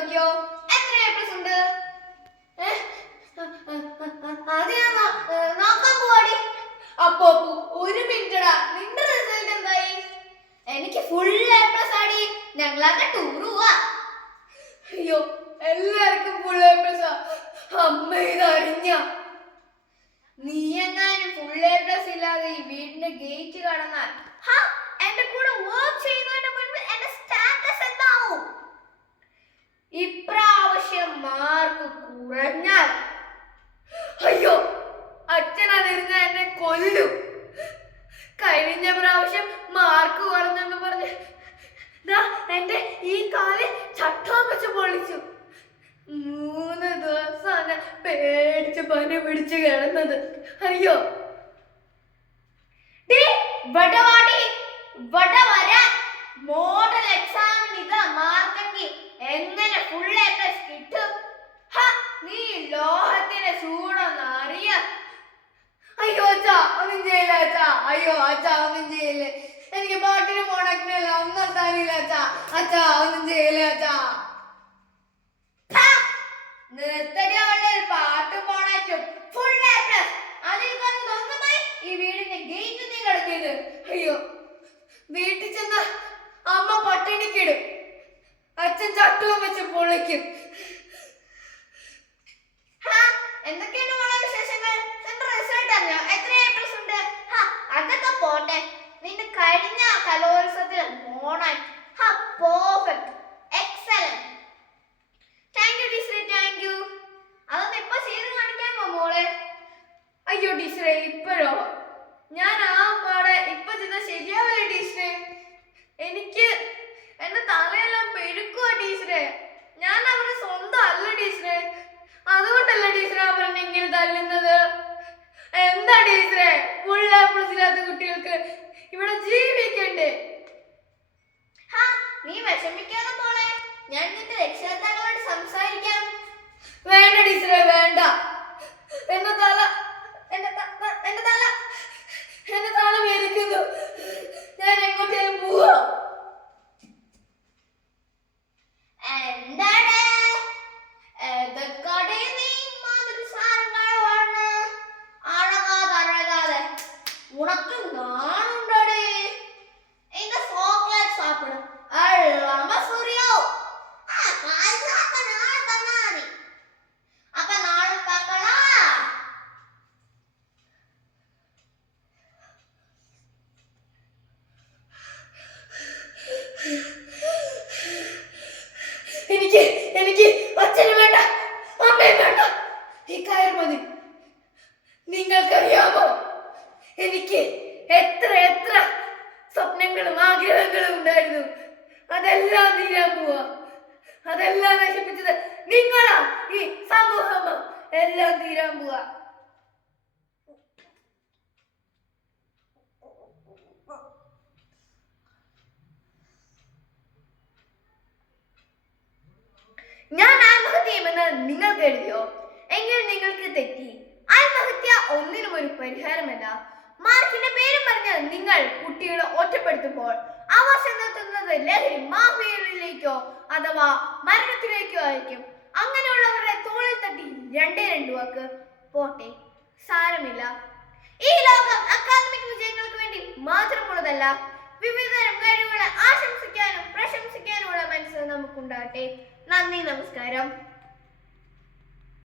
നോക്കിയോ, എത്ര A plus ഉണ്ട്? അത് ഞാൻ നോക്കാൻ പോവാടി. അപ്പോ ഒരു മിനിറ്റടാ, നിന്റെ റിസൾട്ട് എന്തായി? എനിക്ക് ഫുൾ എ പ്ലസ് ആടി. ഞങ്ങളൊക്കെ ടൂർ പോവാ. അയ്യോ, എല്ലാവർക്കും ഫുൾ എ പ്ലസ്. അമ്മ ഇതറിഞ്ഞ നീ എങ്ങാനും ഫുൾ എ പ്ലസ് ഇല്ലാതെ ഈ വീടിന്റെ ഗേറ്റ് കടന്നാൽ എന്റെ കൂടെ വർക്ക് ചെയ്യുന്നതിന് മുൻപ് എന്റെ സ്റ്റാറ്റസ് എന്താവും? ഇപ്രാവശ്യം മാർക്ക് കുറഞ്ഞാൽ അയ്യോ, അച്ഛൻ അതിരുന്ന എന്നെ കൊല്ലും. കഴിഞ്ഞ പ്രാവശ്യം മാർക്ക് കുറഞ്ഞെന്ന് പറഞ്ഞ് എന്റെ ഈ കാല് ചട്ടം വെച്ച് പൊളിച്ചു. 3 ദിവസമാണ് പേടിച്ച് പനി പിടിച്ച് കിടന്നത്. അയ്യോ, മോഡൽ എക്സാമിന് ഇതാ മാർക്കെങ്കിൽ എങ്ങനെ ഫുൾ എ പ്ലസ് കിട്ടും? നീ ലോഹത്തിന്റെ ചൂടൊന്ന് അറിയാം. അയ്യോ അച്ഛാ, ഒന്നും ചെയ്യില്ല അച്ഛാ. അയ്യോ അച്ഛാ, ഒന്നും ചെയ്യില്ല. എനിക്ക് പാട്ടിന് പോണക്കിനല്ല, ഒന്നും അറിയില്ല അച്ഛാ. അച്ഛാ, ഒന്നും ചെയ്യില്ല അച്ഛാ. നിർത്തടി അവളുടെ പാട്ട് പോണറ്റും ഫുൾ എ പ്ലസ്. അതിൽ ഒന്നുമായി ഈ വീടിന്റെ ഗേറ്റ് നീ കിടക്കരുത്. അയ്യോ, വീട്ടിൽ ചെന്ന അമ്മ പട്ടിണിക്കിടും, അച്ഛൻ ചട്ടുവും വെച്ച് പൊളിക്കും. എന്തൊക്കെയാണ് മോളെ വിശേഷങ്ങൾ? നിന്റെ റിസൾട്ട് അറിഞ്ഞോ? എത്ര എ പ്ലസ് ഉണ്ട്? അതൊക്കെ പോട്ടെ, നിന്റെ കഴിഞ്ഞ കലോത്സവത്തിൽ മോണായി. Perfect, excellent. താങ്ക് യു ടീച്ചറെ, താങ്ക് യു. അതൊന്ന് ഇപ്പൊ ചെയ്ത് കാണിക്കാമോ മോളെ? അയ്യോ ടീച്ചറെ, ഇപ്പോഴോ? ഞാൻ ആ പാടെ ഇപ്പൊ ചെയ്ത ശരിയാവില്ല ടീച്ചറെ. എനിക്ക് എന്റെ തലയെല്ലാം പെരുക്കുവാ ടീച്ചറെ. ഞാൻ അവരുടെ സ്വന്തം അല്ല ടീച്ചറെ. അതുകൊണ്ടല്ല ടീച്ചറെ അവരെന്നെ ഇങ്ങനെ തല്ലുന്നത്. എന്താ ടീച്ചറെ, ഫുൾ എ പ്ലസ് ഇല്ലാത്ത കുട്ടികൾക്ക് ഇവിടെ ജീവിക്കണ്ടേ? നീ വിഷമിക്കാതെ മോളെ, ഞാൻ നിന്റെ രക്ഷകർത്താക്കളോട് സംസാരിക്കാം. വേണ്ട ടീച്ചറെ, വേണ്ട. എന്റെ തല വേദനിക്കുന്നു. ഞാൻ എങ്ങോട്ടേലും പോവാ. എന്താണ് உனக்கு நானுண்டடி. இந்த சாக்லேட் சாப்பிடு. அல்லாம சூரியோ. காய்ச்சாக்க நாளை தந்தானே. அப்ப நாளை பார்க்கலாம். എനിക്ക് അച്ഛനും വേണ്ട, അമ്മയും വേണ്ട. ഈ കയർ മതി. നിങ്ങൾക്കറിയാമോ, എനിക്ക് എത്ര സ്വപ്നങ്ങളും ആഗ്രഹങ്ങളും ഉണ്ടായിരുന്നു. അതെല്ലാം തീരാൻ പോവാ. അതെല്ലാം നശിപ്പിച്ചത് നിങ്ങളാ, ഈ സമൂഹം. എല്ലാം തീരാൻ പോവാ. ഞാൻ ആത്മഹത്യ ചെയ്യുമെന്ന് നിങ്ങൾക്ക് എഴുതിയോ? എങ്കിൽ നിങ്ങൾക്ക് തെറ്റി. ആത്മഹത്യ ഒന്നിനും ഒരു പരിഹാരമല്ല. മാർക്കിന്റെ പേരും പറഞ്ഞ് നിങ്ങൾ കുട്ടികളെ ഒറ്റപ്പെടുത്തുമ്പോൾ അവർ ചെന്നെത്തുന്നത് ലഹരി മാഫിയയിലേക്കോ അഥവാ മരണത്തിലേക്കോ ആയിരിക്കും. അങ്ങനെയുള്ളവരുടെ തോളിൽ തട്ടി 2 വാക്ക് പോട്ടെ, സാരമില്ല. ഈ ലോകം അക്കാദമിക് വിജയങ്ങൾക്ക് വേണ്ടി മാത്രമുള്ളതല്ല. വിവിധതരം കഴിവുകളെ ആശംസിക്കാനും പ്രശംസിക്കാനുമുള്ള മനസ്സ് നമുക്കുണ്ടാകട്ടെ. നന്ദി, നമസ്കാരം.